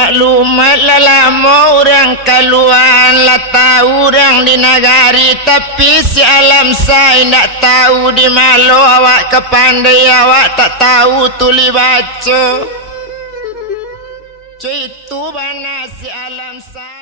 maklumat lalama orang kaluan lah tahu orang di negari tapi si alam saya tak tahu di malu awak kepandai awak tak tahu tuli baca itu mana si alam saya.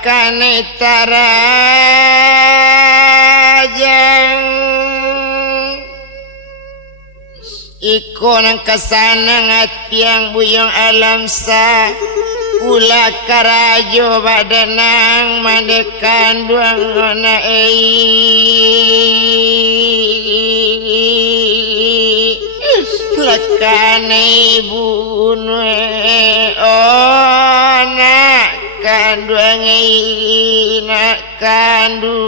Kanitarajan iko nang kasana ngatiang buyong alam sa ula karajo badanang mandekan duang ngona lakane bunwe ona kanduangai nak kanduangai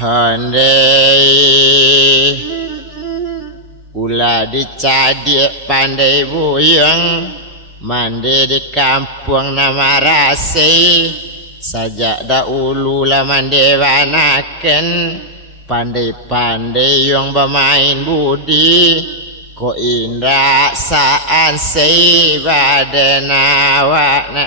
handai ulah dicadik pandai buyang mandi di kampung nama rasi sajak dahulu lah mandi wanaken pandai-pandai yang bermain budi ko indah saan sei badan awak na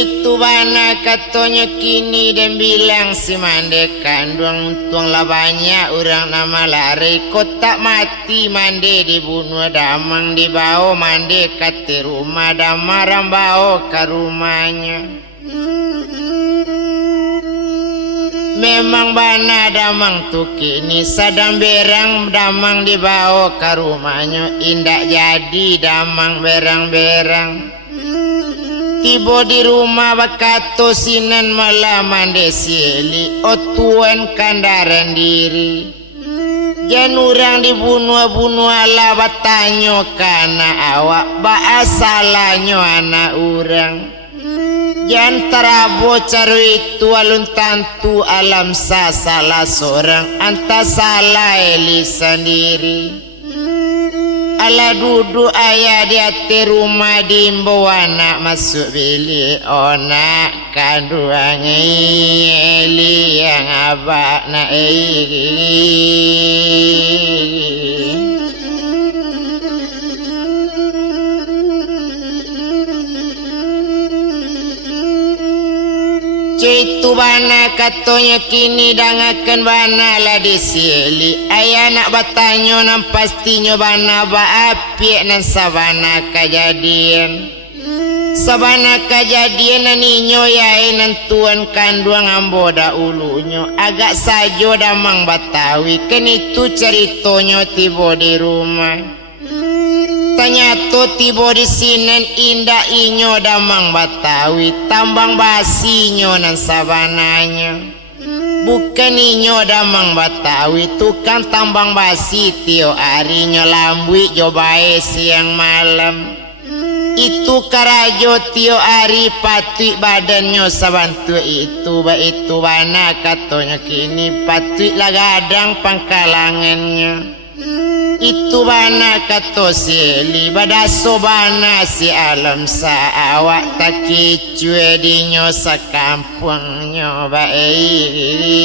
itu bana katanya kini dan bilang si mande kandung tuang lah banyak orang nama lari kotak mati mande dibunuh damang dibawa mande kate rumah damaram bawa ke rumahnya memang bana damang tu kini sadang berang damang dibawa ke rumahnya indak jadi damang berang-berang tiba di rumah bakato sinan malah mande sieli otuan kandaran diri jan urang dibunuh-bunuh ala batanyo kana awak baasalanyo anak urang jan tarabo caro itu alun tantu alam sa salah seorang anta salah eli sendiri ala duduk ayah di hati rumah dimbo anak masuk bilik onak kanduang eli yang abak na itu bana katanya kini dangakan bana lah disili ayah nak bertanya nam pastinya bana baapi nan sabana kejadian ninyo yai nan tuan kanduang amboda ulunya agak sajo damang Batawi kan itu ceritanya tiba di rumah ternyata tiba di sinen indah inyo damang Batawi tambang basinyo nan sabananya bukan inyo damang Batawi tukang tambang basi tio harinya lambui jobae siang malam itu karajo tio hari patui badannya sabantu itu bana katanya kini patui lagadang pangkalangannya itu bana kato sili badaso bana si alam sa awak tak kicue dinyo sa kampungnya baik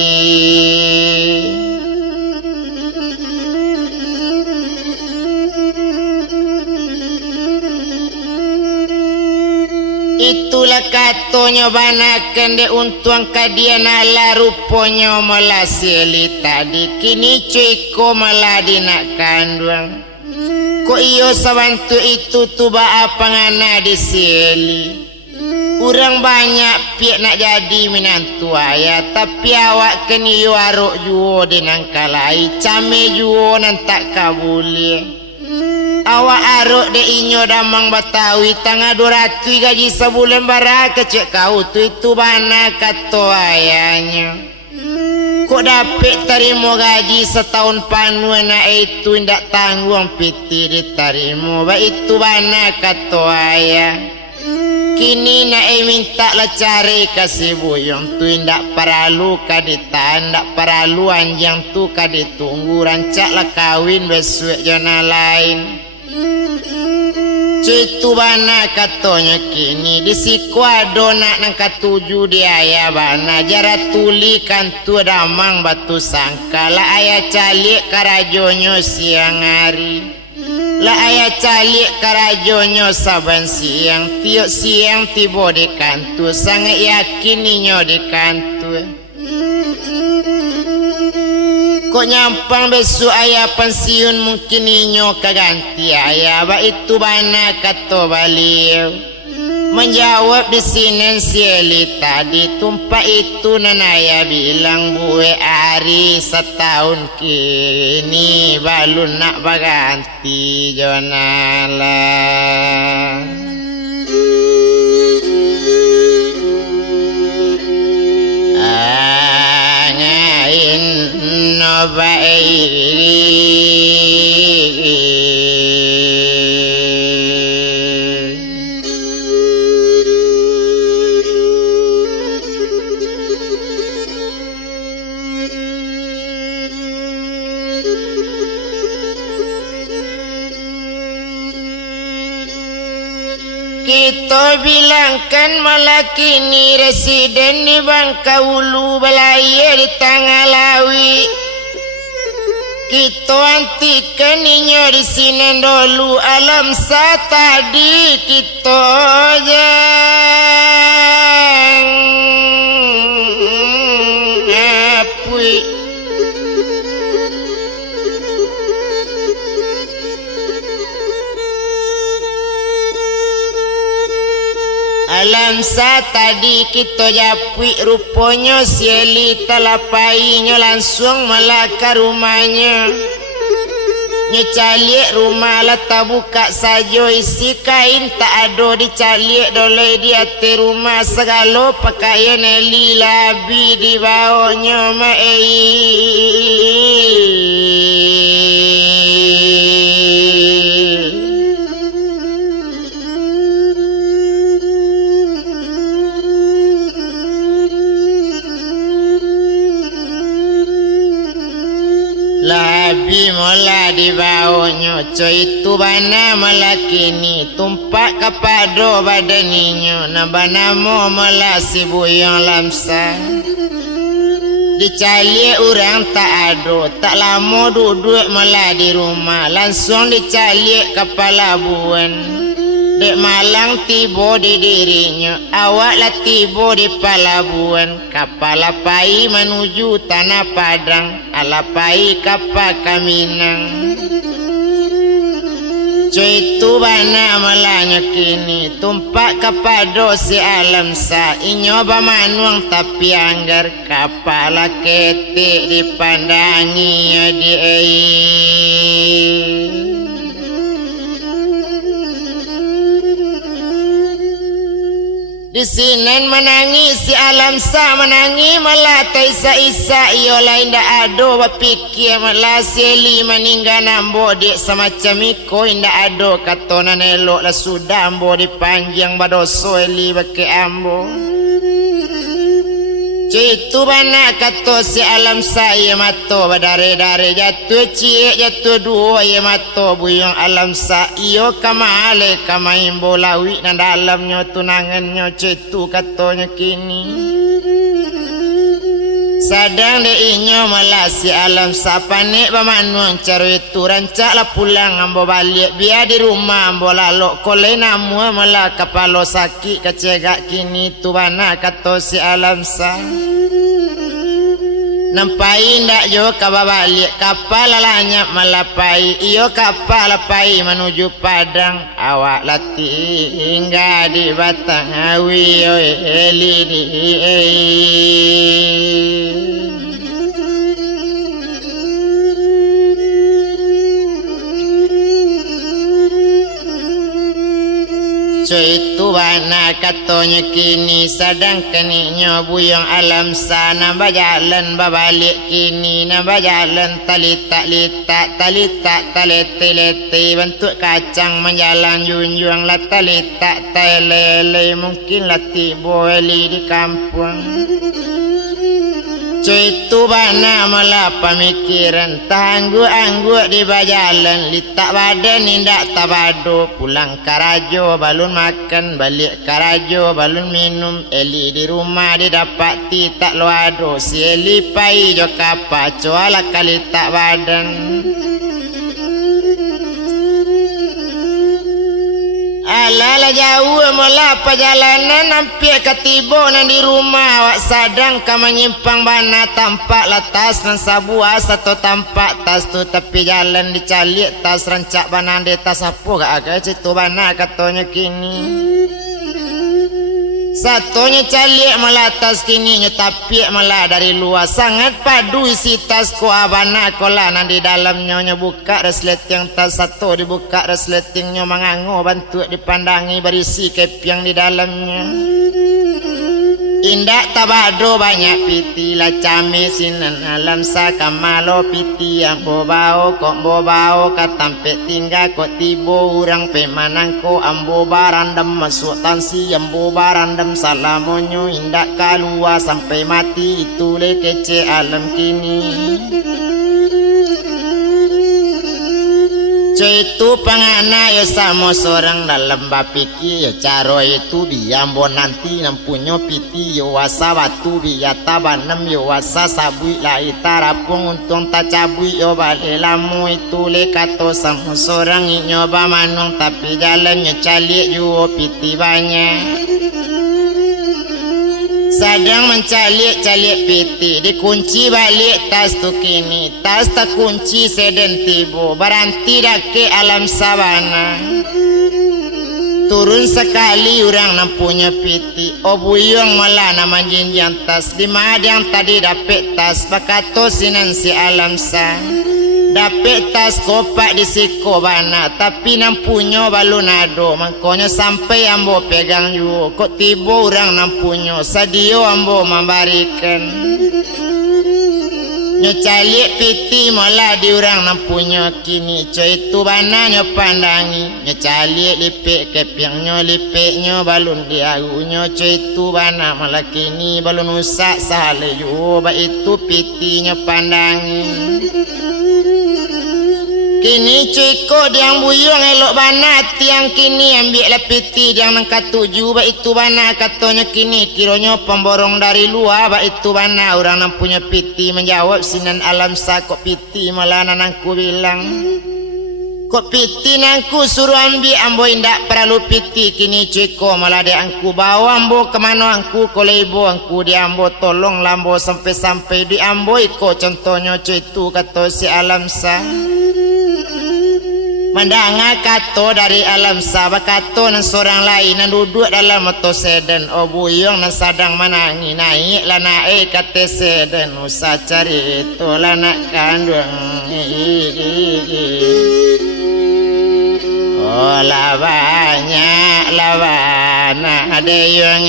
Itulah katanya banakan de untuang kadian ala ruponya malah sieli tadi kini cuiko malah dinak kandung. Ko iyo sabantu itu tuba apa ngana di sieli. Urang banyak piak nak jadi minantu ayah tapi awak keni waruk juo dinang kalai came juo nan tak kabuli. Awak aruk de inyo damang Batawi tangga 200 gaji sebulan bara kecek kau tu itu bana kato ayahnya. Kok dapat terima gaji setahun panu na itu ndak tanggung piti diterima ba itu bana kato ayah. Kini na minta lah cari kasih buyong tu ndak perlu kadita ndak perlu anjang tu kaditunggu rancak lah kawin besok jana lain. Itu bana katanya kini di sikwado nak nang katuju di ayah bana jara tulikan tu damang batu sangka la ayah calik karajonyo siang hari la ayah calik karajonyo saban siang tiok siang tiba di kantu sangat yakin ninyo di kantu. Kok nyampang besok ayah pensiun mungkin inyo kaganti ayah ba itu bana kato baliau menjawab di sini sieli tadi tumpa itu nan ayah bilang gue hari setahun kini balun nak baganti jonala. Kita bilangkan malah kini residen di Bangkaulu Belaya di Tanggalawi. Kita antikan inyo di sini dulu alam sa tadi kita jang apui. Alam sa tadi kita japui rupanya sieli talapainya langsung malah ke rumahnya. Nyecalik rumah lah tak buka saja isi kain tak ada dicalik dolai di atas rumah segala pakaian eli labi di bawahnya labi mula di bawahnya coy itu bana mula kini tumpak kepada badannya nabana mo mula si buyang lamsa dicalik orang tak ada tak lama duduk mula di rumah langsung dicalik kepala buan. Dek malang tiba di dirinya awaklah tiba di palabuan kapal lapai menuju tanah Padang alapai kapal Kaminang. Cuy itu bana malanya kini tumpak kepada si alam sa inyo bamanuang tapi anggar kapal ketik dipandangi di di sini menangis si alam sa menangis malah taisa isa iyo lain dah ado berfikir malah seli meninggal nambo dek semacam iko indah ado katona nelok lah sudah ambo dipanjang badoso eli bake ambo. Itu bana kato si alam saya mato badare-dare jatuh ciek jatuh dua ya mato buyong alam sa iyo kamale kamain bolawi na dalamnya tunangannya itu katonya kini Sadang de inyo malasi alam sapane pamanuang caro itu rancaklah pulang ambo balik biar di rumah ambo lalok kolai namu malah kapalo sakit kecegak kini tu bana kato si alam sa nampai ndak yo kababalik kapal lalanya malapai iyo kapal lapai menuju Padang awak lati hingga di Batang Awi eli di Cuy tu bana katonyo kini sadang keninyo buyong alam sana bajalan babalik kini nambah jalan talita talete bentuk kacang menjalan junjung la talita telele mungkin lati boeli di kampung. Cuy tu bana malah pemikiran tanggu-anggu di bajalan litak badan indak tabado pulang karajo balun makan balik karajo balun minum eli di rumah didapati tak loado si eli pai jo kapa coala kali tak badan Alala jauh mula perjalanan hampir ketiba nan di rumah awak sadang ka menyimpang bana tampak latas nan sabua satu tampak tas tu tepi jalan dicalik tas rancak bana di tas apa gak agak situ bana katanya kini satunya calik malah tas kini tapi malah dari luar sangat padu isi tas ko abana kola nan di dalamnya buka resleting tas satu dibuka resletingnya mengangu bantu dipandangi berisi kep yang di dalamnya indak tabado banyak piti la cami sinan alam sakamalo piti yang bobao kok bobao katampe tinggal kok tibo urang pemanangko ambo barandam masuk tansi ambo barandam salamonyo indak kalua sampai mati itu le kece alam kini Cuy itu pangana ya sama seorang dalam bapiki ya caro itu biambo nanti nampunyo piti ya wasa batu biya tabanem ya wasa sabui lai tarapung untung tak cabui ya balik lamu itu le kato sama seorang nyoba manung tapi jalannya calik yo piti banyak sadang mencalik-calik piti dikunci balik tas tu kini tas tak kunci seden tibo beranti dake alam sabana turun sekali orang nampunya piti obuyong malah nama jinjang tas di madang tadi dapet tas bakato sinan si alam sa dapet tas kopak di siko bana tapi nampunyo balunado mangkonyo sampai ambo pegang yu kok tibo orang nampunyo sadio ambo membarikan nyo calik piti malah di orang nampunyo kini coy itu bana nyo pandangi nyo calik lipik kepiang nyo lipik nyo balun diagu nyo coy itu bana malah kini balun usak sahale yu ba itu piti nyo pandangi kini cuiko diang buyung elok bana tiang kini ambil lepiti diang nangka tuju ba itu bana katanya kini kironyo pemborong dari luar ba itu bana orang nampunya piti menjawab sinan alam sa kok piti malah nanangku bilang kok piti nangku suruh ambil ambo indak perlu piti kini cuiko malah dia angku bawa ambo kemana angku kolebo angku dia ambo tolong lambo sampai-sampai di ambo iko contohnya cuitu kata si alam sa Mandanga kato dari alam sabah kato nan seorang lain nan duduk dalam motor sedan obuyong nan sadang menangi naik lah naik kate sedan usah cari itu lah nak kandung oh lah banyak lah banyak ada yang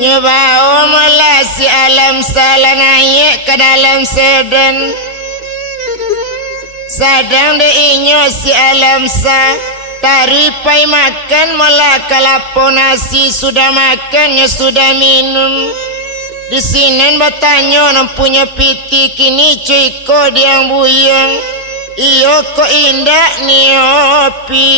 nyoba malah si alam salah naik ke dalam sedan sadang de inyo si alam sa Taripai makan malah kalapo nasi sudah makannya sudah minum. Di sini bertanya nam punya piti kini cuy ko diang buyang. Iyo ko indah niopi.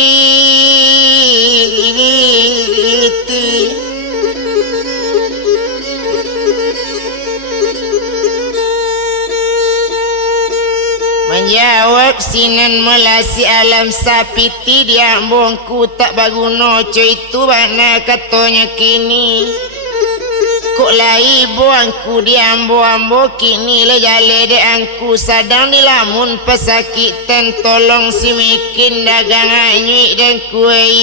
Menjawab sinan melasi alam sapiti diambongku tak baguna coy itu mana katanya kini. Kok lai buangku diambo-ambo kini lejale de angku sadang dilamun pesakitan tolong si mikin dagang anyui dan kuei.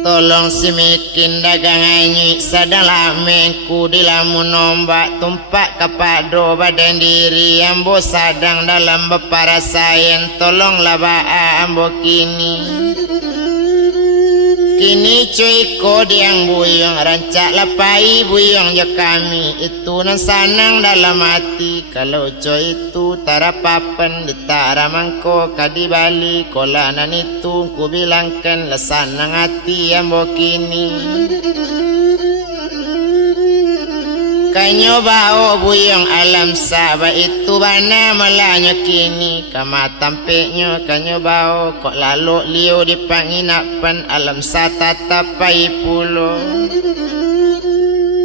Tolong si mikin dagang anyui sadang lamengku di lamun nombak tumpak kapado badan diri ambo sadang dalam beparasayan tolonglah ba'a ambo kini cuy ko diang buyong rancak lapai buyong ya kami itu nan sanang dalam hati kalau coy itu tarapapan di taramangko kadibali kolanan itu ku bilangkan lesanang hati ambo kini kanyo bao buyong alam sabah itu bana malanya kini kama tampeknya kanyo bao kok lalu liu di panginapan alam satatapai pulo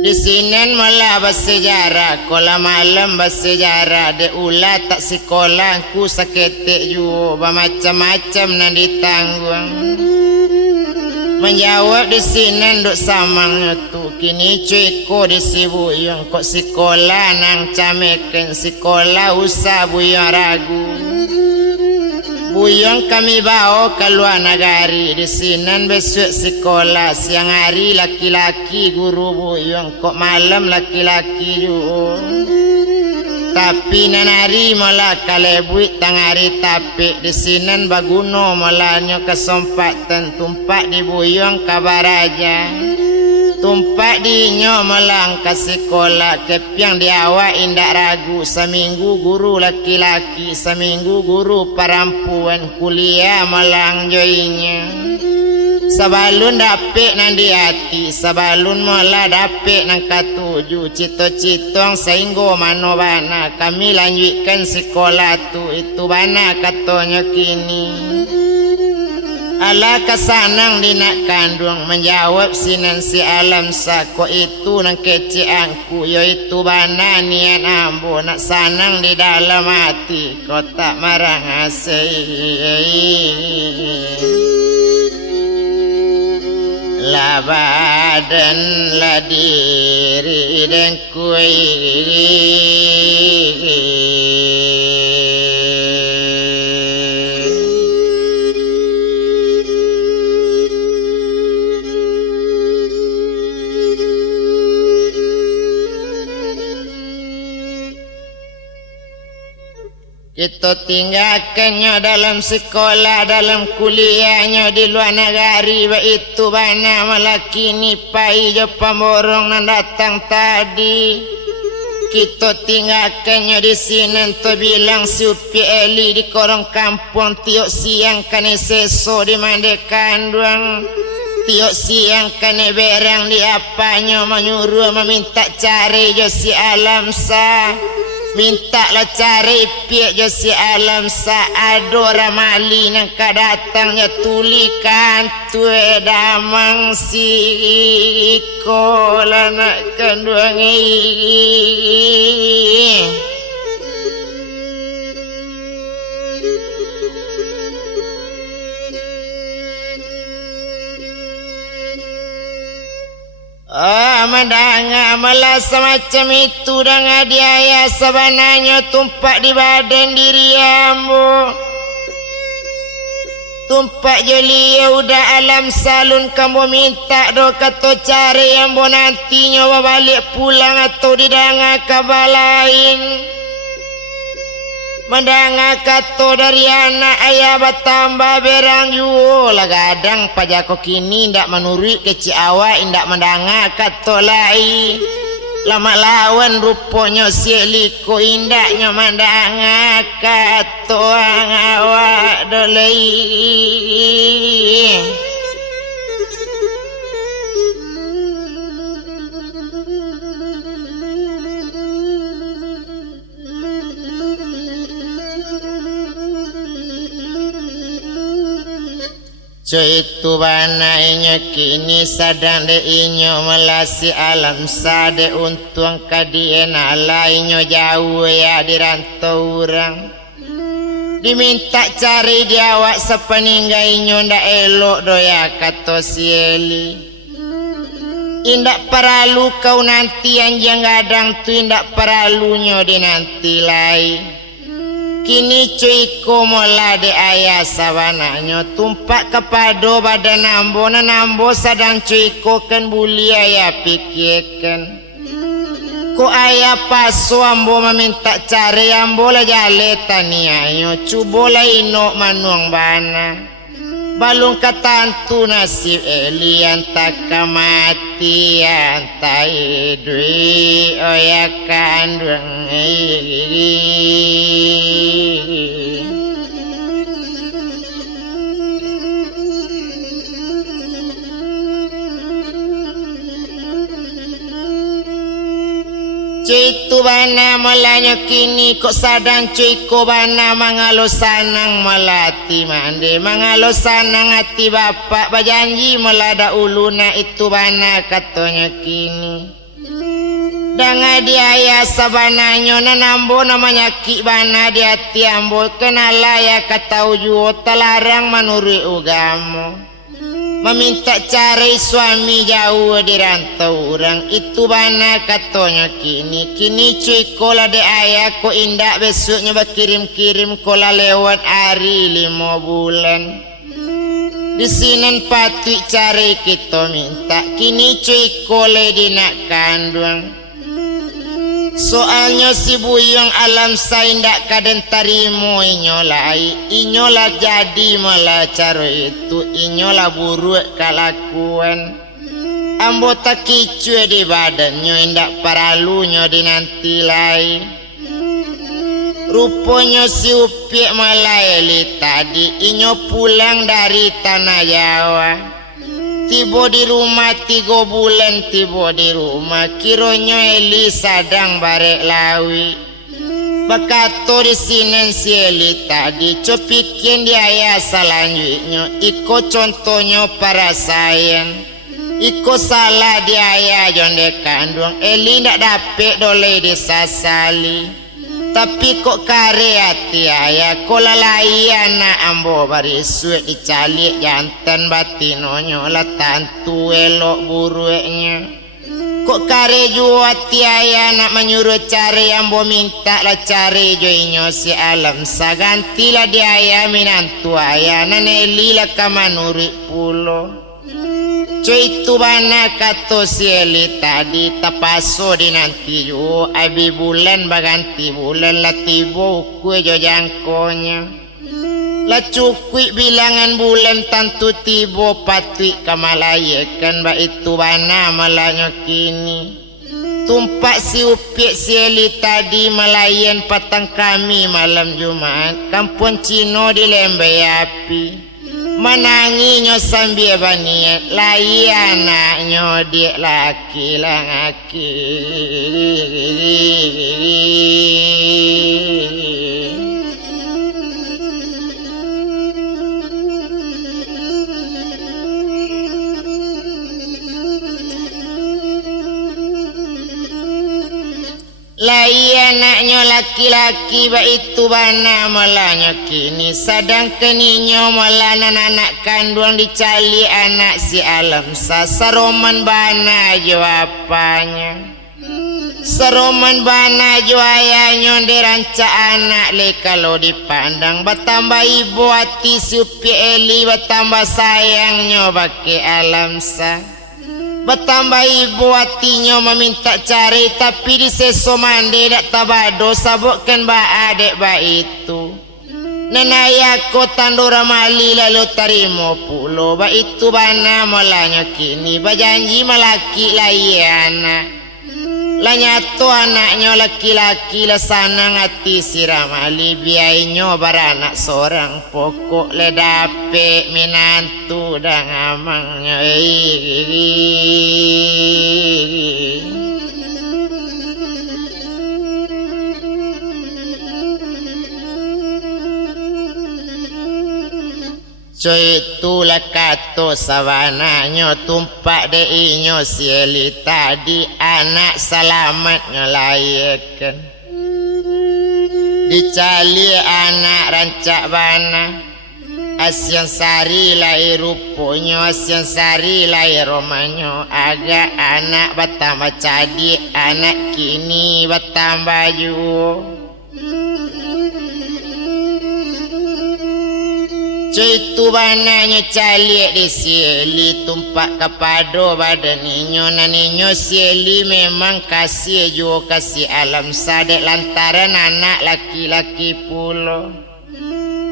di sini malah bersejarah kola malam bersejarah de ulah tak sekolah ku saketek juga macam-macam nan ditanggung. Menjawab di sini nduk samang tu kini cuy ko di si buyong kok sekolah nang cameken sekolah usah buyong ragu buyong kami bawa keluar negari di sini besok sekolah siang hari laki-laki guru buyong kok malam laki-laki juga tapi nanari malah kalebuit tangari tapi di sini baguno malahnya kesempatan tumpak di buyong kabar aja tumpak di nyo malang ke sekolah kepiang di awak indak ragu seminggu guru laki-laki seminggu guru perempuan kuliah malang joinya sabalun dapet nang di hati sabalun malah dapet nang katuju cito-citong sehingga mano bana kami lanjutkan sekolah tu itu bana katanya kini ala kasanang di nak kandung menjawab sinan si alam sako itu nang kece angku yo itu bana nian ambo nak sanang di dalam hati kau tak marah la badan la diri dan kita tinggalkannya dalam sekolah, dalam kuliahnya di luar negari. Itu bana malakini pai je pamorong nan datang tadi. Kita tinggalkannya di sini tu bilang supi eli di korong kampung tiok siang kane seso di mandekan duang. Tiok siang kane berang di apanya menyuruh meminta cari je si alam sa. Minta lah cari piak je si alam saado ramali nang kadatangnya tulikan tue damang si kola nak kanduangi. Mandanga malah semacam itu dengan dia sebenarnya tumpak di badan diri ambo. Tumpak jeli udah alam salun kamu minta do kata cari ambo nantinya balik pulang atau di danga kabar lain. Mandanga kato dari anak ayah batambah berang juo lah gadang pajako kini ndak menurut keci awak indak mandanga kato lai lama lawan rupanya sieliko indaknya mandanga kato awak dolai. Cuy itu bana inyo kini sadang de inyo melasi alam sade untung kadien ala inyo jauh ya dirantau orang diminta cari diawak sepeninggal inyo ndak elok doya kato sieli indak perlu kau nanti anjang gadang tu indak perlunya di nanti lai. Kini cuy ko mola de ayah sabananya tumpak kepada badan nambo sadang cuy ko kan buli ayah pikirkan ko ayah pasu ambo meminta cari ambo la jale taniayo cubo la ino manuang bana balung katantu nasib elian tak mati antai dui oya kandung cuy tu bana malanya kini kok sadang cuy ko bana mangalo sanang malati mande mangalo sanang hati bapak bajanji melada uluna itu bana katanya kini danga dia sabananyo nanambo namanya ki bana di hati ambo kenala ya kata ujuo telarang menurut ugamu meminta cari suami jauh di rantau orang itu bana katanya kini cuy kola de ayah ko indak besoknya berkirim kola lewat hari 5 bulan di sini patut cari kita minta kini cuy kola di nak kandung soalnya si buyung alam saya ndak kaden tarimo inyola jadi malah cara itu inyola buruk kalakuan ambo tak kicue di badannya ndak paralunya di nanti lai rupanya si upiak malah eli tadi inyo pulang dari tanah Jawa tiba di rumah 3 bulan tiba di rumah kironyo Eli sadang barek lawi bakato di sini si Eli tadi copikin dia ya selanjutnya iko contohnya para sayang iko salah dia ya jonde kandung Eli ndak dapet dole disasali tapi kok kare hati ayah ko lalai anak ambo barisuit dicalik jantan batinonyo lah tantu elok burueknya kok kare jua hati ayah nak menyuruh cari ambo minta lah cari joinyo si alam sagantilah dia ayah minantu ayah naneli lah kamanuri pulo cuy itu bana kato si Eli tadi tapaso di nanti ju abi bulan baganti bulan lah tibo kue jo jangkonya lah cukui bilangan bulan tantu tibo patui kamalayekan ba itu bana malanya kini tumpak si upiak si Eli tadi melayan patang kami malam Jumat kampung Cino di Lembai Api menanginyo sambil baniat lai anaknya dia laki laki lai anaknya laki-laki ba itu bana malanya kini sadang keninyo malana anak kandung dicali anak si alam sasaroman bana jawapanya saroman bana juayanya deranca anak le kalau dipandang bertambah ibu hati supi Eli bertambah sayangnya bagi alam sa Bertambah ibu hatinya meminta cari, tapi di seso mandi dak tabado sabukkan ba adek ba itu. Nenaya ko tandura mali lalu tarimo pulo ba itu bana molanya kini bajanji malaki layana. Lanyato anaknya laki-laki lesana ngati siramali biainyo baranak seorang pokok ledape minantu dan amangnya. Coy itulah kato sawananya tumpak de inyo sieli tadi anak selamatnya layakkan. Dicali anak rancak bana Asyan sari lahir ruponya, asyan sari lahir romanyo. Agak anak bertambah cadi, anak kini bertambah juo. Cuy tu bananya calik di sieli tumpak kepada badan ninyo. Na ninyo sieli memang kasih juga kasih alam sadek lantaran anak laki-laki pulo.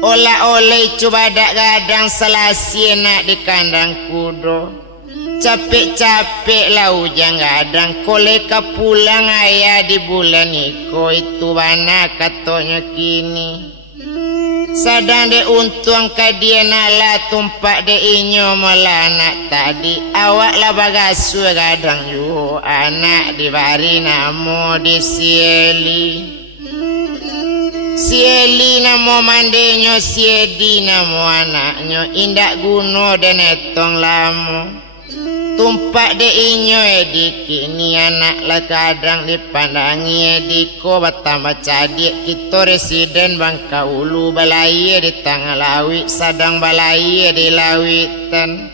Olah-oleh coba dak gadang selasi nak di kandang kudo. Capek-capek lah ujang gadang kolek pulang ayah di bulan iko. Itu bana katanya kini. Sadang de untung ka dia nala tumpak de inyo malah anak tadi. Awak lah bagasu gadang yu anak di bari namo di sieli. Sieli namo mandenyo siedi namo anaknya. Indak guno dan etong lamo. Tumpak de inyo edi kini anak lah kadang dipandangi ediko bertambah cadik. Kita residen Bangka Ulu balai di tengah lawi sadang balai di lawitan.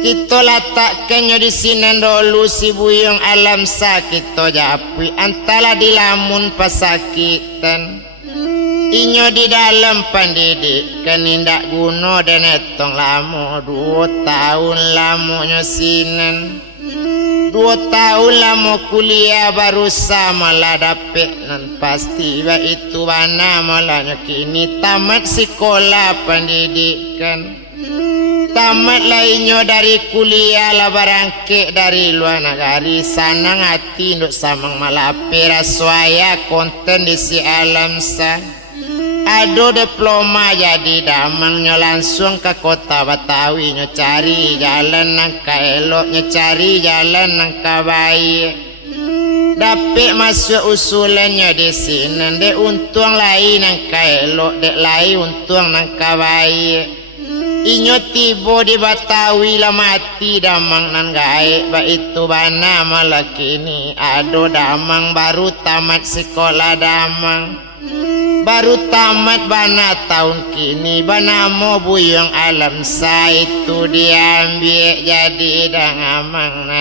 Kita letakkannya di sini dulu si buyung alam sakit to japi antara di lamun pasakitan. Inyo di dalam pendidikan indak guna dan etong lamo 2 tahun lamunya sinan 2 tahun lamo kuliah baru sama lah dapet nan pasti ba itu bana malahnya kini tamat sekolah pendidikan. Tamat lainnya dari kuliah lah barangke dari luar negari sana ngati nduk samang malape raswaya konten di si alam sa. Ado diploma jadi damangnya langsung ke kota Betawi nyo cari jalan nang kaelok nyo cari jalan nang kabaik. Dapet masuk usulannya di sini dek untung lain nang kaelok dek lain untung nang kabaik. Inyo tibo di Betawi lah mati damang nan gaek ba itu bana malah kini ado damang baru tamat sekolah damang. Baru tamat bana tahun kini bana mau buyung alam sa itu diambil jadi dang amang na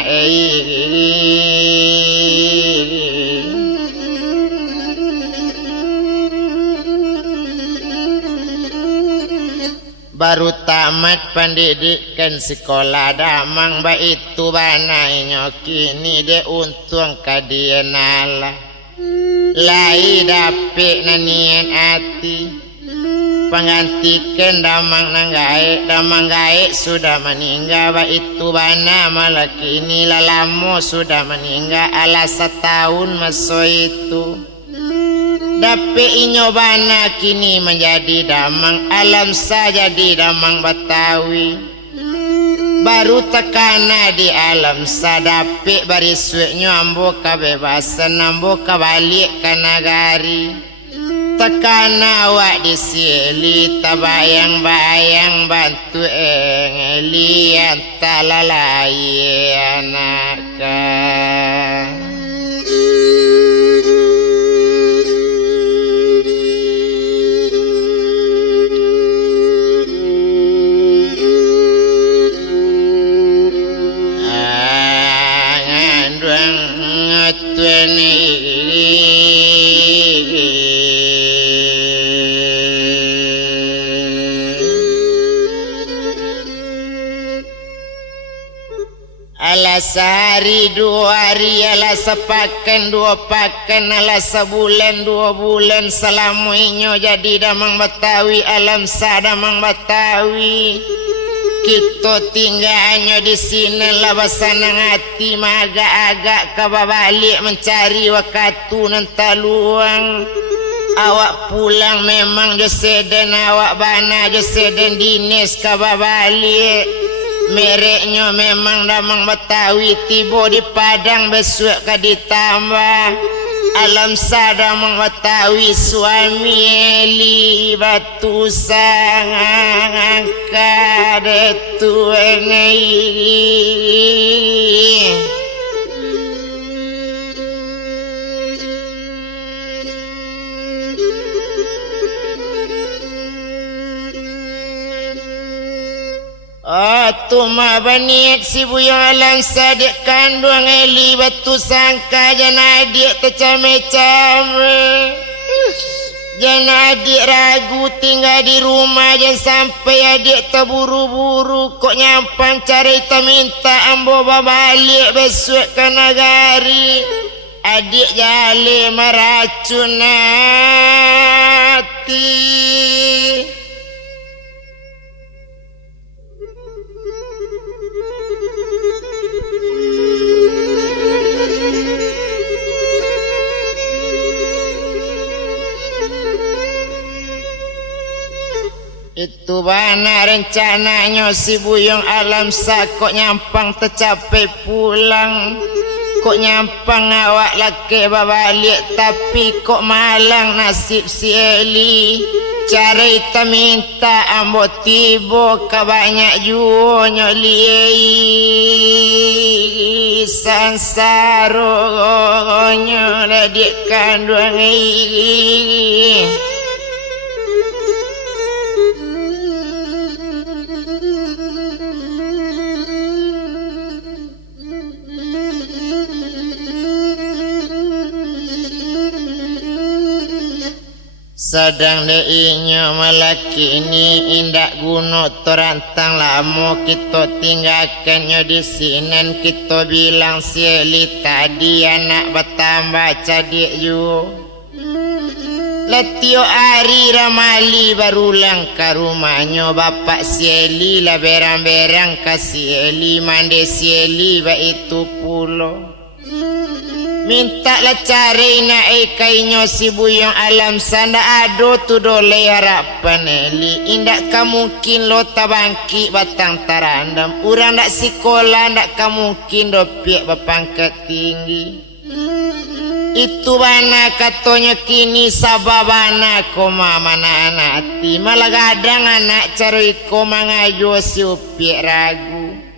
baru tamat pendidikan sekolah damang ba itu bana inyo kini de untung ka dia nala. Lai dapet nanian hati penggantikan damang gaek sudah meninggal ba itu bana malah kini lalamo sudah meninggal ala 1 tahun maso itu. Dapet inyo bana kini menjadi damang alam saja di damang Betawi. Baru tekana di alam sadapik barisweknya ambo kebebasan ambo kebalik ke nagari. Tekana awak di sieli tabayang-bayang bantu engeli yang talalai anakkan. sehari 2 hari alah sepakan 2 pakan alah sebulan 2 bulan selamuinyo jadi damang Betawi alam sa damang Betawi kita tinggalnya di sini lah basanang hati agak-agak kababalik mencari waktu nanta luang awak pulang memang joseden awak bana joseden dinis kababalik mereknya memang damang Betawi tiba di Padang besok ka ditambah alam sadamang Betawi suami Eli batu sangang kadetu enei Tuma baniat si buyang alam sadik kandung Eli batu sangka jana adik tercame-came jana adik ragu tinggal di rumah jangan sampai adik terburu-buru kok nyampang cari minta ambo balik besok ke negari adik jali meracun hati itu bana rencananya si buyung alam sa kok nyampang tercapai pulang kok nyampang awak laki babalik tapi kok malang nasib si Eli cari kita minta ambo tibo ka banyak juonyo liei sansaronyo ladik kandung sedang deinyo melaki ini indak guna torantang lama kita tinggalkannya di sini kita bilang si Eli tadi anak bertambah cadik you letio hari ramali barulang ke rumahnya bapak si Eli lah berang-berang kasih Eli mandi si Eli ba itu pulau minta lah cari naik kainyo si buyong alam sanda ado tu dole harapan Eli indak kamungkin lo tabangki batang tarandam urang dak sekolah ndak kamungkin dopiak berpangkat tinggi itu bana katanya kini sababana koma mana anati malah gadang anak cari koma ngajo si upiak ragu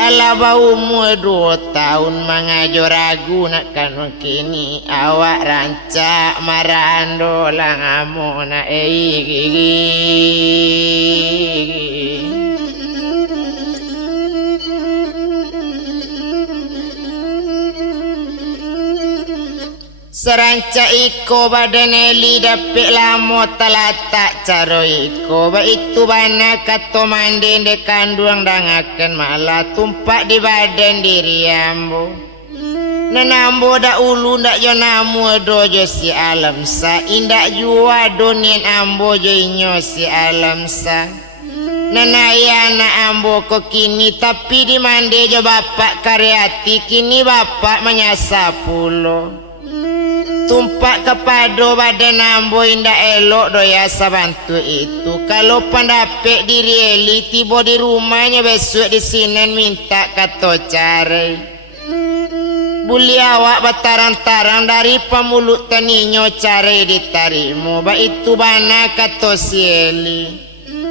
ala bau umur 2 tahun mengajo ragu nak kan kini awak rancak marando lang amo na seranca iko badan Eli dapik lamo talatak caro iko ba itu bana kato mandi de kandung dangakan malah tumpak di badan diri ambo nanambo da ulu ndak yo namu dojo si alam sa indak jua donien ambo jo inyo si alam sa nanaya na ambo ko kini tapi di mandi jo bapak karyati kini bapak menyasa pulo tumpak kepada badan ambo indah elok doya sabantu itu kalau pandapek diri Eli tiba di rumahnya besok di sini minta kato cari buli awak batarang-tarang dari pemulut taninyo cari ditarimu ba itu bana kato si Eli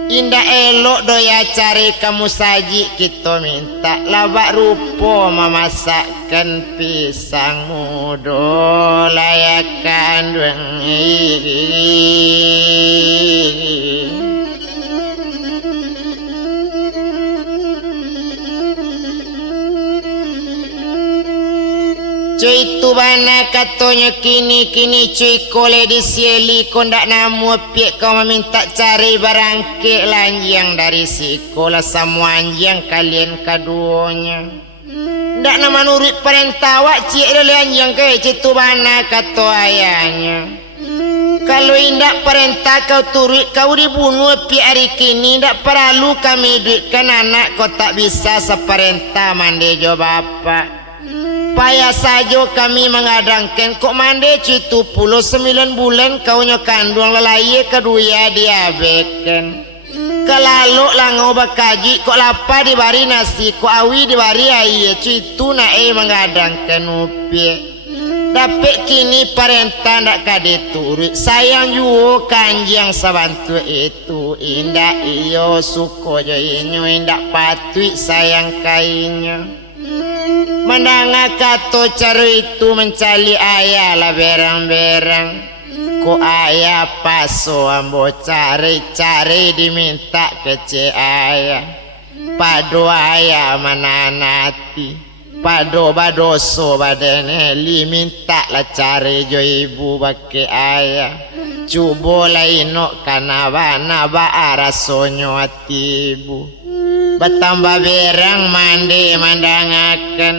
indah elok doya cari kamu saji kita minta labak rupo memasakkan pisang mudo layakan cuy tu bana katanya kini cuy kole di sieli kau ndak namu piak kau meminta cari barangke lanjang dari sekolah semua anjang kalian keduanya ndak nama nurut perintah wak cik dalian yang ke citu bana kata ayahnya. Kalau indak perintah kau turut kau dibunuh pi hari kini ndak perlu kami duitkan anak kau tak bisa seperintah mande jo bapak. Payah saja kami mengadangkan kok mande citu 9 bulan kau nyokandung lelai kedua diabekan. Kelalu lango bakaji kok lapar dibari nasi kok awi dibari air citu nae mengadangkan upi. Tapi kini perintah ndak kade turut sayang juo kanjang sabantu itu indah iyo suko jo inyo indak patui sayang kainyo. Mendanga kato cara itu mencari ayah lah berang-berang. Ko ayah paso ambo cari-cari diminta kece ayah. Pado ayah mananati. Pado badoso badaneli minta lah cari jo ibu bake ayah. Cubo lainok kanabana ba rasonyo hati ibu. Bertambah berang mandi mandangakan.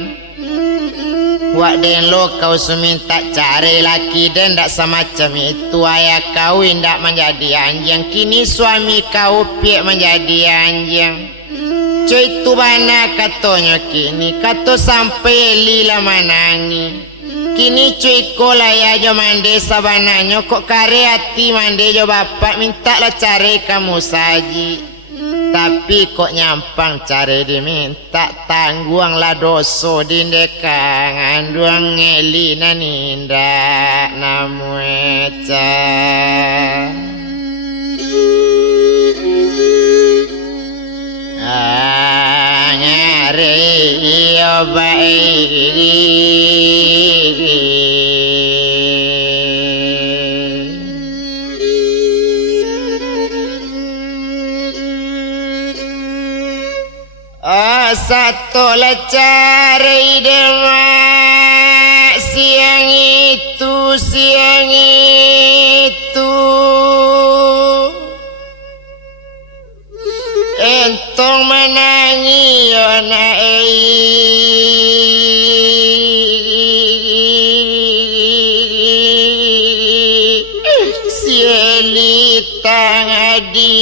Wak den lo kau seminta cari laki dan tak semacam itu ayah kau indak menjadi anjing. Kini suami kau piak menjadi anjing. Cuy tu bana katanya kini kato sampai lila manangi. Kini cuy kola ya jo mande sabananyo kok kare hati mande jo bapak minta lah cari kamu saji. Tapi kok nyampang cari diminta tangguang lah doso dindekang anduang ngeli naninda namu eca. Ngare iyo baik. Satu cari demak siang itu entong menangi onai sielita ngadi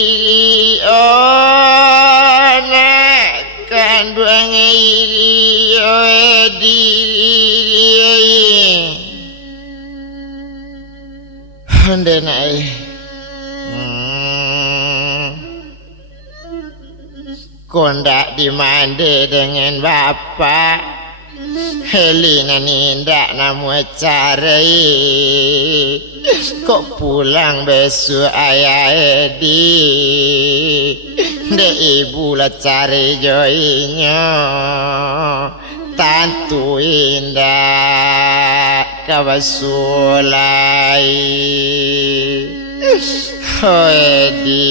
kandung iyo edi handenai kondak dimande dengan bapak helina nindak namu cari kok pulang besok ayah edi de ibu lah cari joinya tantu indah kawasulai Edi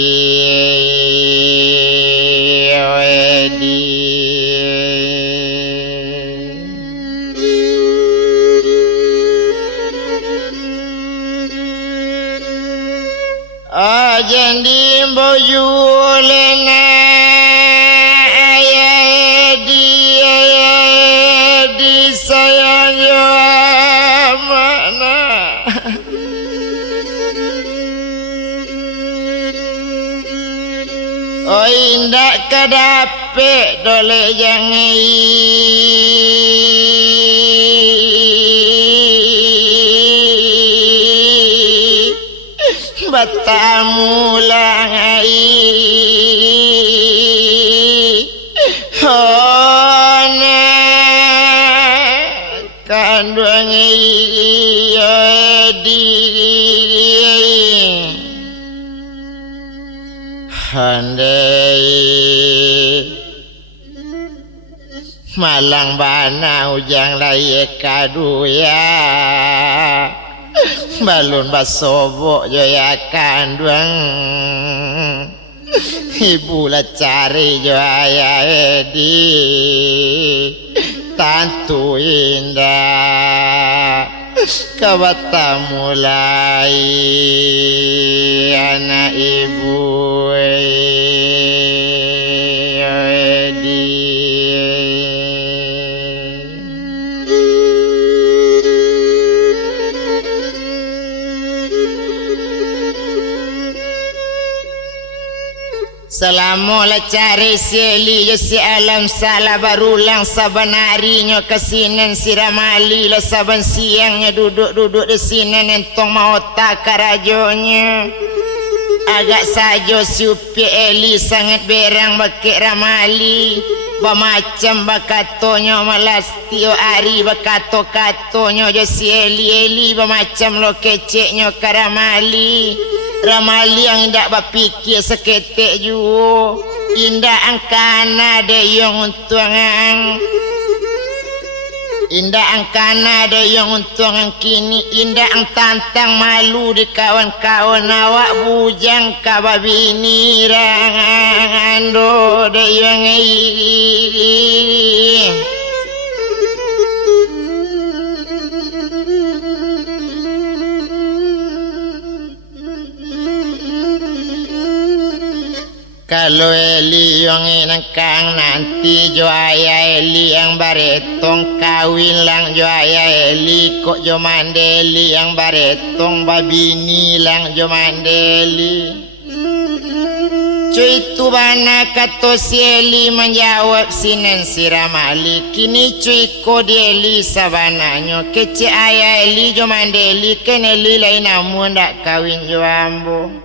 ajan dimbo julena ayah di sayang yo mana oh indak kadape dole jangai batamu langai hona kandung di handai malang bana ujang laye kaduya balun basobo jo ya kandung ibu lah cari jo ayah edi tantu indah kawata mulai anak ibu edi Selama la cari seli je si alam salah barulang saban harinya kesinen si Ramali la saban siangnya duduk-duduk di sini nentong mau tak karajonya. Agak sajo si Upi Eli sangat berang bakik Ramali. Bamacam bakatonyo malas tio ari bakato-katonyo je si Eli bamacam lo keceknya ke Ramali. Ramali yang indak berpikir seketik juga. Indak angkana ada yang untungan. Indak angkana ada yang untungan kini. Indak ang tantang malu di kawan-kawan awak bujang kababini rangan do de yang Kalau Eli yang inangkang nanti jo ayah Eli yang baretong kawin lang jo ayah Eli kok jo mandeli yang baretong babini lang jo mandeli. Cuy tu bana kato si Eli menjawab sinan si Ramali kini cuy ko di Eli sabananyo kece ayah Eli jo mandeli ken Eli lain namun dak kawin jo ambo.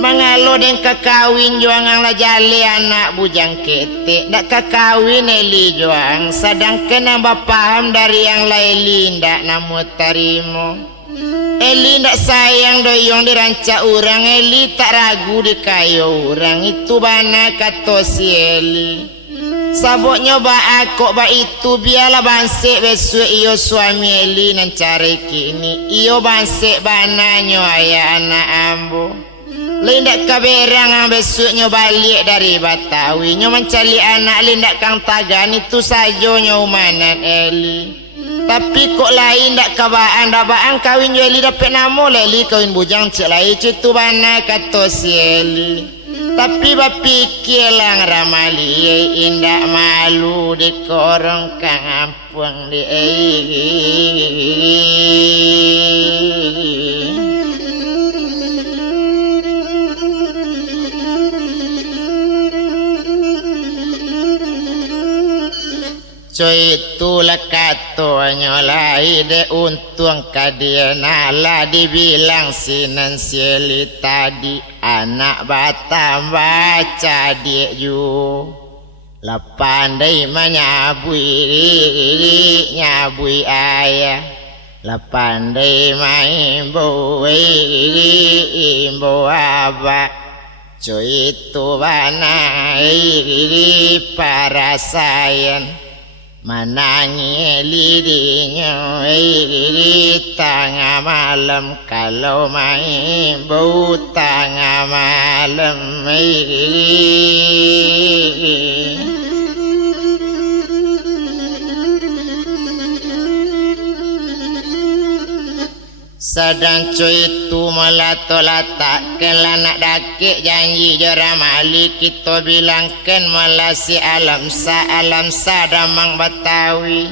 Mangalo den kakawin juang ang lajali anak bujang ketek dak kakawin Eli juang sedangkan yang bapaham dari yang lain ndak namu tarimo. Eli ndak sayang doyong dirancak orang Eli tak ragu di kayo orang itu bana kato si Eli. Sabuknya ba aku ba itu biarlah bansik besok iyo suami Eli nan cari kini iyo bansik bananyo ayah anak ambo. Lindak kaberang ang besoknya balik dari Batawi nyo mencari anak lindak kang tagan itu saja nyo umanan Eli. Tapi kok lain dak kabaan dabaan kawin jo Eli dapat nama Eli kawin bujang cik lain cutu bana kato si Eli. Tapi bapikir lang Ramali indak malu di korong kang ampung di Coy itulah katanya lai de untung kadia nala dibilang sinan sieli tadi anak batam baca dia ju la pandai menyabui nyabui ayah la pandai main imbo abah. Coy itu bana para sayan manangi lidinya tengah malam kalau main bau tengah malam sedang cuy itu melatolata kelanak dakik janji Ramali kita bilangkan malah si alam sa damang Batawi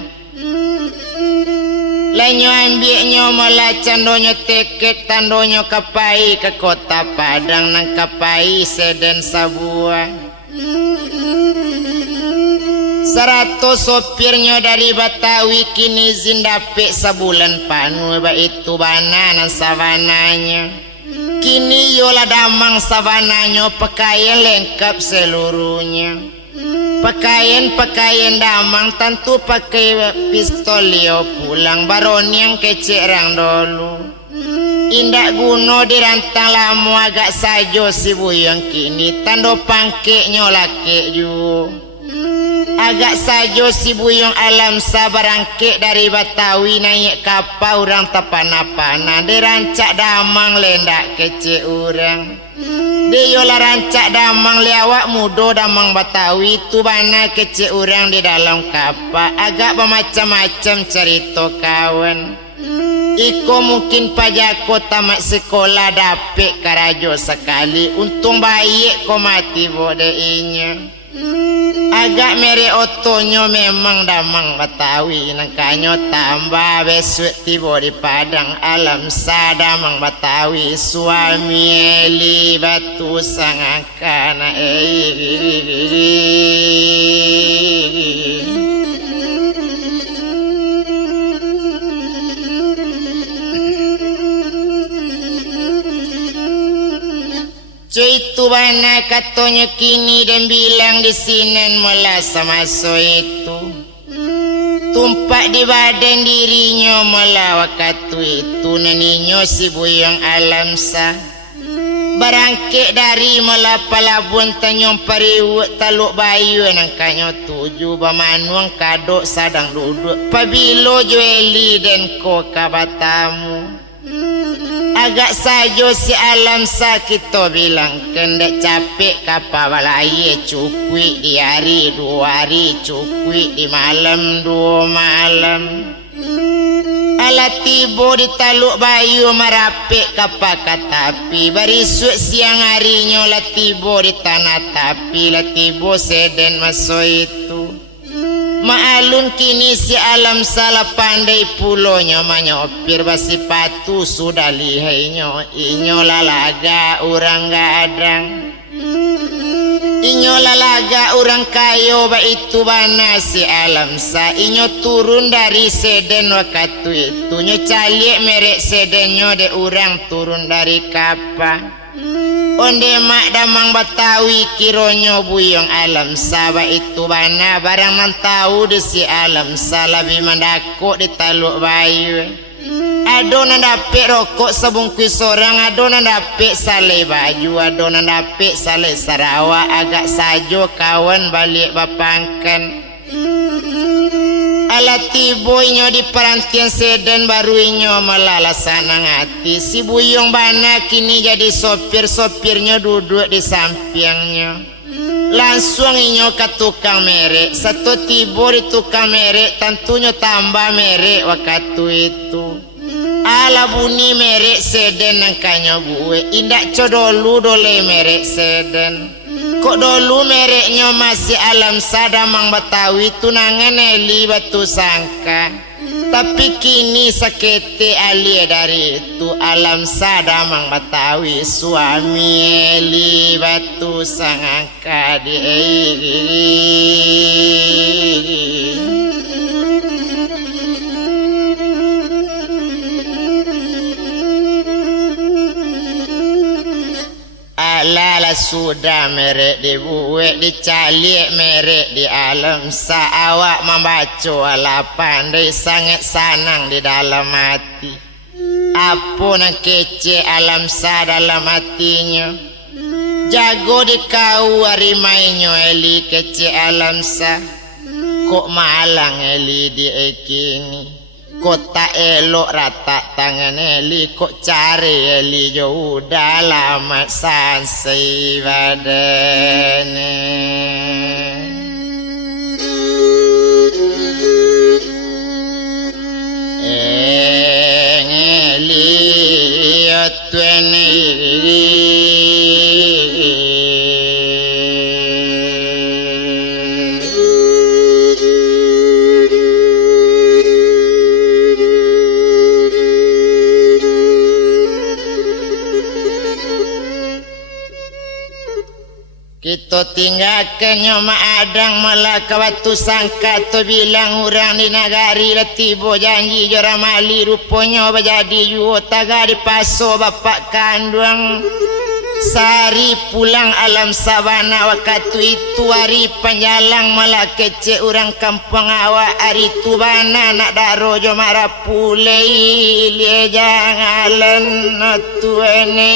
lenyo ambilnya malah candonyo teket tandonyo kapai ke kota Padang nang kapai seden Sabua 100 sopirnya dari Batawi kini izin dapet sebulan panu ba itu bananan savananya kini yola damang savananya pakaian lengkap seluruhnya pakaian damang tentu pakai pistolio pulang baron yang kecerang dulu indak guno dirantang lamu agak sajo si buyang kini tando pangkeknya laki ju agak sajo si buyong alam sabarangkek dari Batawi naik kapal orang tapana-pana dirancak damang lendak kece orang deyola rancak damang liawak mudo damang Batawi tu bana kece orang di dalam kapal agak bermacam-macam cerita kawan iko mungkin pajako tamat sekolah dapet karajo sekali untung baik ko mati bodeinya agak mere otonyo memang damang Batawi nangkanyo tambah besok tiba di Padang alam sadamang Batawi suami eli batu sangakana itu bana katanya kini dan bilang di sini malah sama so itu tumpak di badan dirinya malah waktu itu naninyo si buyang alam sa barangke dari malah palabuan tanyong pariwak taluk bayu nangkanyo tuju bamanuang kadok sadang duduk pabilo jueli dan ko kabatamu agak sajo si alam sakit to bilang kendak capek kapawalaya cukui di hari 2 hari cukui di malam 2 malam ala tibo di taluk bayu marapek kapaka tapi barisuk siang harinya la tibo di tanah tapi la tibo seden maso itu maalun kini si alam salah pandai pulonyo manyopir basi patu sudah lihainya inyo lalaga orang gadang inyo lalaga orang kayo ba itu bana si alam sa inyo turun dari seden waktu itu nyo calik merek sedenyo de orang turun dari kapal onde mak damang Batawi kironyo buyong alam saba itu bana barang man tahu di si alam salabi mandako di taluk bayu adona dapet rokok sebungkus orang adona dapet sale baju adona dapet sale Sarawak agak sajo kawan balik bapangkan ala tiboinyo di perantian seden baruinyo malala sanang hati si buyong bana kini jadi sopir-sopirnya duduk di sampingnya langsung inyo ke tukang merek satu tibo di tukang merek tentunya tambah merek waktu itu ala bunyi merek seden nangkanyo gue indak codolu dole merek seden kok dulu mereknya masih alam sadamang Batawi tunangan Eli batu sangka tapi kini sakete alia dari itu alam sadamang Batawi suami Eli batu sangka di lala sudah merek dibuat dicalik merek di alam saawak membaca ala pandai sangat sanang di dalam hati apa nak kece alam sa dalam hatinya jago di kau harimainya Eli kece alam sa kok malang Eli di ekini kok tak elok rata tangan Eli kok cari Eli jauh dalam sansai badannya Eli tuene kita tinggalkan nyoma adang malah kawatu sangka tu bilang orang di nagari latibo janji jora mali rupanya berjadi yuo taga di paso bapak kandung sari pulang alam sabana waktu itu hari panjalang malah kece orang kampung awak hari tu bana nak daro jo marah pulai lia jangalan tu ini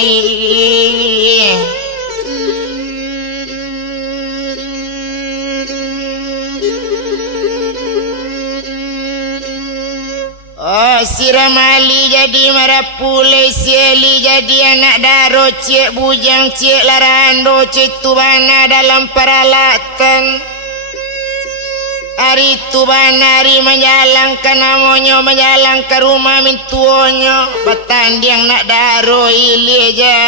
oh si Ramali jadi marah pulai si Eli jadi anak daro cik bujang cik larando cik tubana dalam peralatan hari tubana hari menjalankan namanya menjalankan rumah mintuonyo batandiang nak daro ili jalan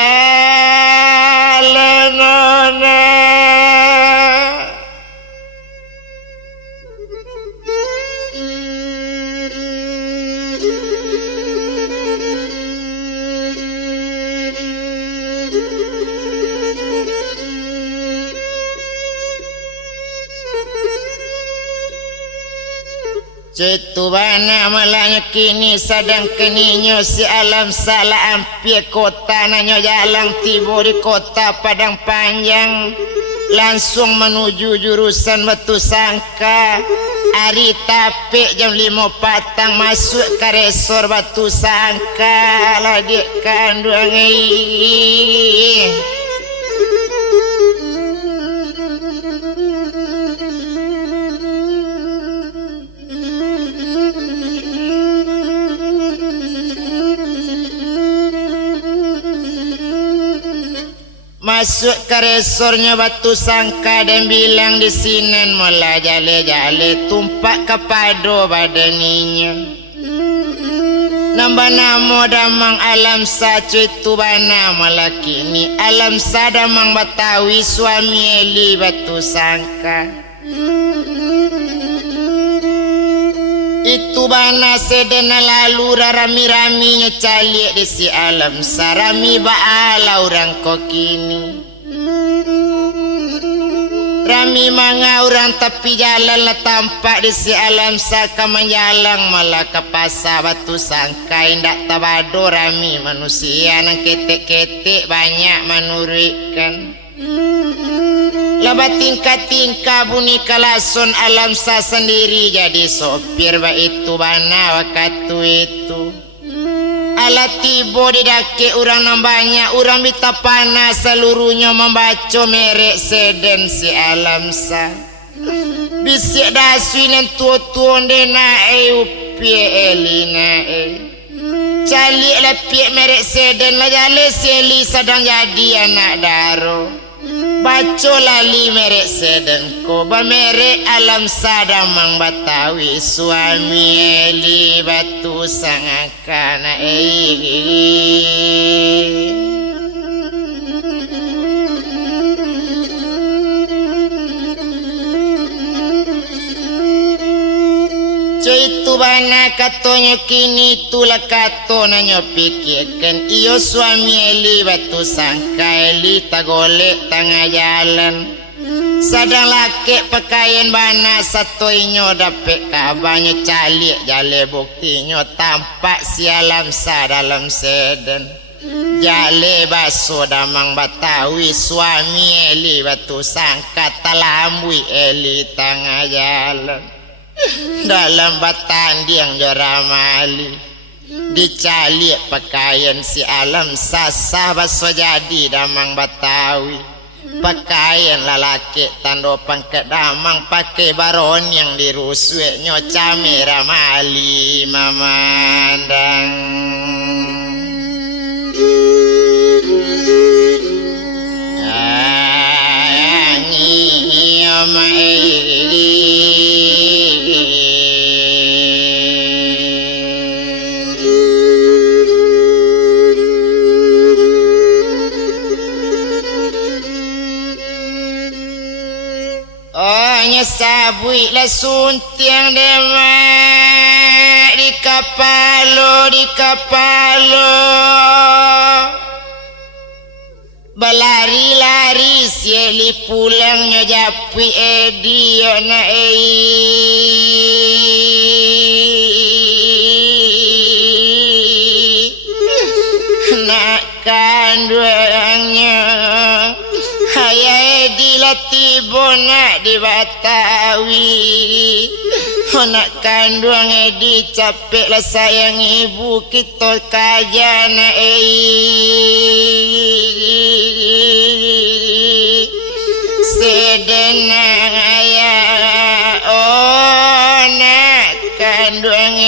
Cetu bana malanya kini sadang keninyo si alam salah ampir kota nanyo jalan tiba di kota Padang Panjang langsung menuju jurusan Batu Sangka. Hari tapik jam 5 patang masuk ke resor Batu Sangka lah dia kandung masuk ke resornya Batu Sangka dan bilang di sini mula jale-jale tumpak kepado badaninya. Nambah namo damang alam sacu itu bana malaki ni alam sadamang Batawi suami Eli Batu Sangka. Itu bana sedena lalu rami-raminya calik di si alam sarami baala orang kokini. Rami manga orang tapi jalan lah tampak di si alam saka menjalang malah ke pasar Batu Sangka indak tabado rami manusia nang ketek-ketek banyak menurikan. Lebat tingkah-tingkah bunyi kalason alam sa sendiri jadi sopir ba itu bana waktu itu. Alat tibo di daki orang nang banyak orang bita panas seluruhnya membaca merek seden si alam sa. Bisik dasui nan tua-tua dena upi elina calik lepik merek seden lah jale seli sedang jadi anak daro. Baco lali merek sedenko bamerek alam sadamang Batawi suami Eli Batu Sangka na itu bana katonyo kini tulah kato nanyo pikirkan iyo suami Eli Batu Sangka Eli tagolek tengah jalan sadang laki pakaian bana satu inyo dapet kabarnya calik jale buktinya tampak si alam sa dalam seden jale baso damang Batawi suami Eli Batu Sangka talambui Eli tengah jalan. Dalam batanding joramali dicalik pakaian si alam sasah baso jadi damang Batawi pakaian lalaki tando pangkat damang pakai baron yang dirusuk nyoca merah mali mamandang angi sabui la suntiang demak di kapalo balari-lari sieli pulangnya japui edi na nak kandungnya haya edi tibo nak di Batawi nak kandung edi capek lah sayang ibu kita kajana sedena ayah oh nak kandung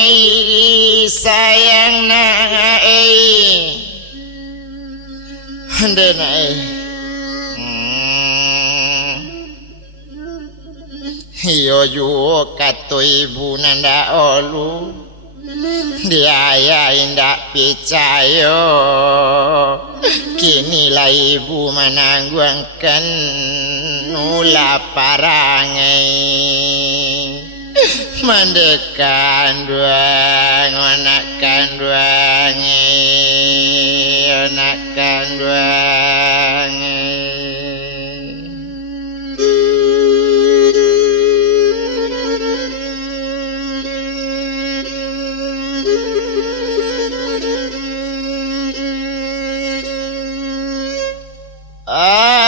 sayang nak dena iyo juga kata ibu nanda olu dia ya indak percaya kinilah ibu menangguhkan nula parangai mendekan duang onakan duang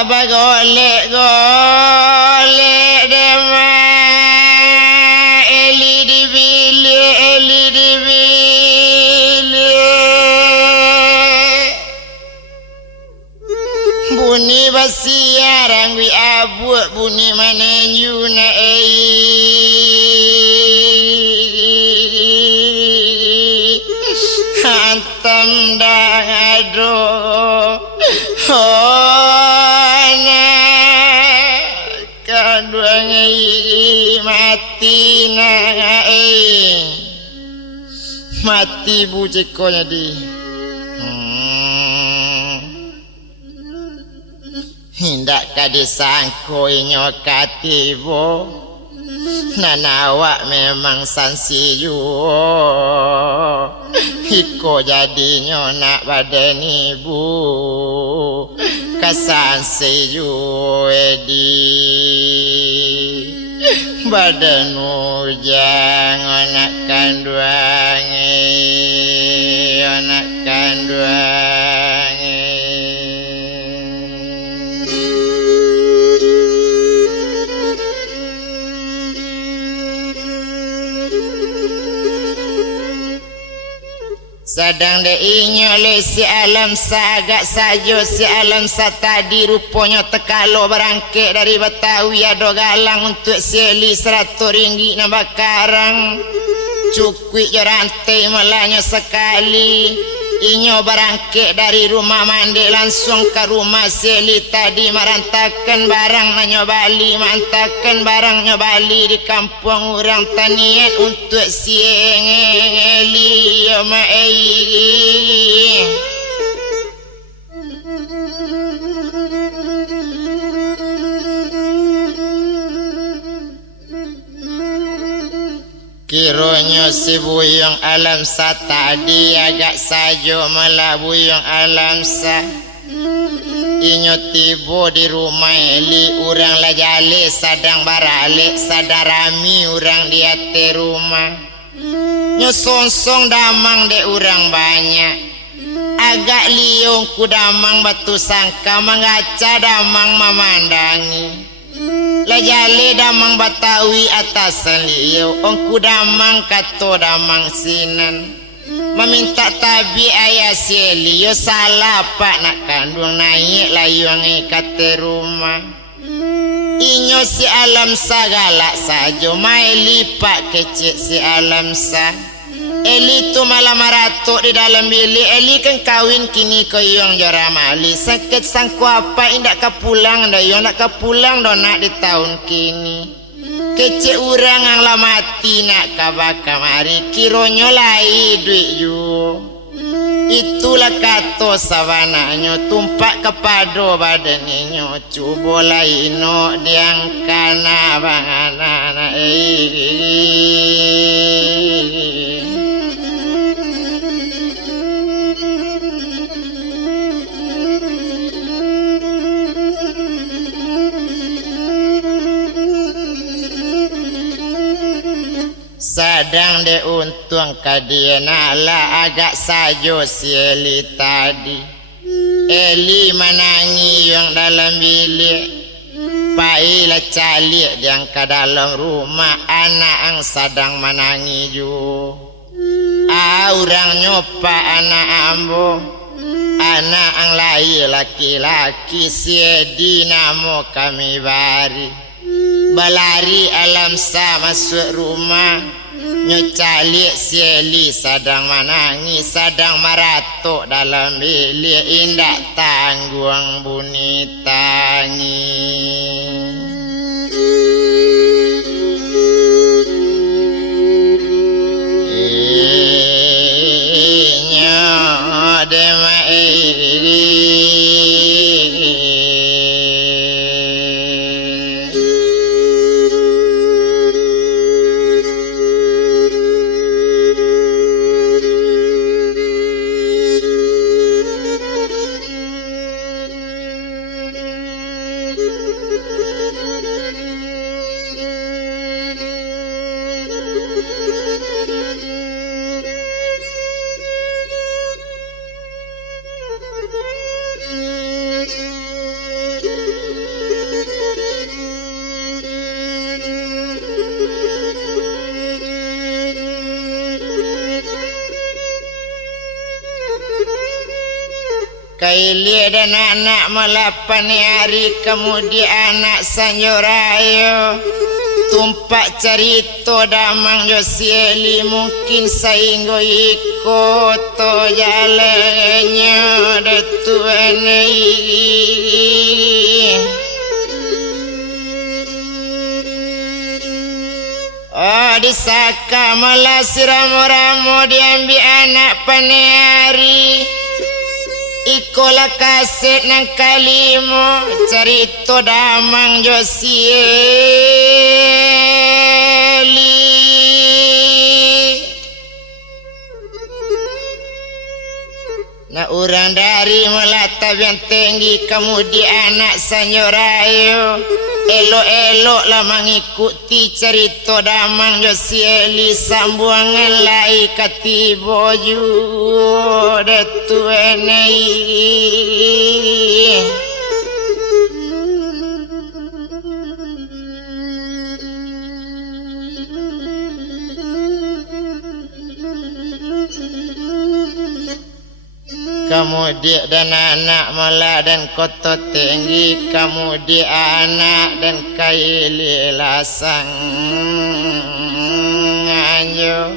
bagolek dema eli dibili bunyi basiarang wi abu bunyi manenjuna hantam dangado kaduang mati mati bujekonya di hindak kadisangko nyokatibo nanawa memang sansiyo iko jadi nyona badan ibu kasansiyo edi badan ujang anak kanduange sadang de inyole si alam sagak sajo si alam tadi rupanya tekalo berangke dari Betawi ado galang untuk seli 100 ringgit nambah karang cukwi rantai melanya sekali inyo berangke dari rumah mandi langsung ke rumah seli tadi marantakan barang nanyo Bali mantakan barangnya Bali di kampung orang tanian untuk siengeli ya Kironyo si buyong alam sa tadi agak sajo malah buyong alam sa inyo tibo di rumah eli urang lajale sadang barale sadarami urang di ate rumah nyo sonsong damang de urang banyak agak liung ku damang batu sangka mengaca damang memandangi lajale damang Batawi atasan liyo ongku damang kato damang sinan meminta tabi ayah seli yo salah pak nak kandung naik layuang kate rumah inyo si alam sagala sajo mai lipak kecil si alam sa Eli tu malah maratuk di dalam bilik Eli kan kawin kini koyong joramali sakit sangku apa indak kepulang dah yo nak kepulang dah nak di tahun kini kecil orang yang lah mati nak kabak kamari kironyo lai duit yo itulah kato savananyo tumpak kepado badannya cubo laino diangkana bangana sadang de untung kadiana lah agak sajo si Eli tadi Eli menangi yang dalam bilik pailah calik yang ke dalam rumah anak ang sadang menangi ju orang nyopa anak ambo anak ang lahir laki-laki si Edi namo kami bari balari alam sa masuk rumah nyocalik si Eli sadang menangis sadang maratuk dalam bilik indak tanggung bunyi tangis Kaili dan anak malapan hari kemudian anak sanyorayo tumpak cerita damang Yosieli mungkin sainggo ikut to jalannya detuene disaka malah siramu-ramu diambil anak paneari ikola kaset nang kalimo cerita damang Josieli na orang dari melatap yang tinggi kemudian anak sanyorayo elok-elok lah mengikuti cerita damang Josieli sambuangan lai katibo ju detuenei kemudian dan anak malah dan koto tinggi kemudian anak dan kaili lasang anjo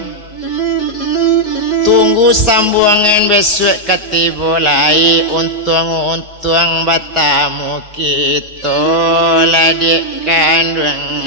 tunggu sambungan besok ketibo lai untung batamu kita lah di kandung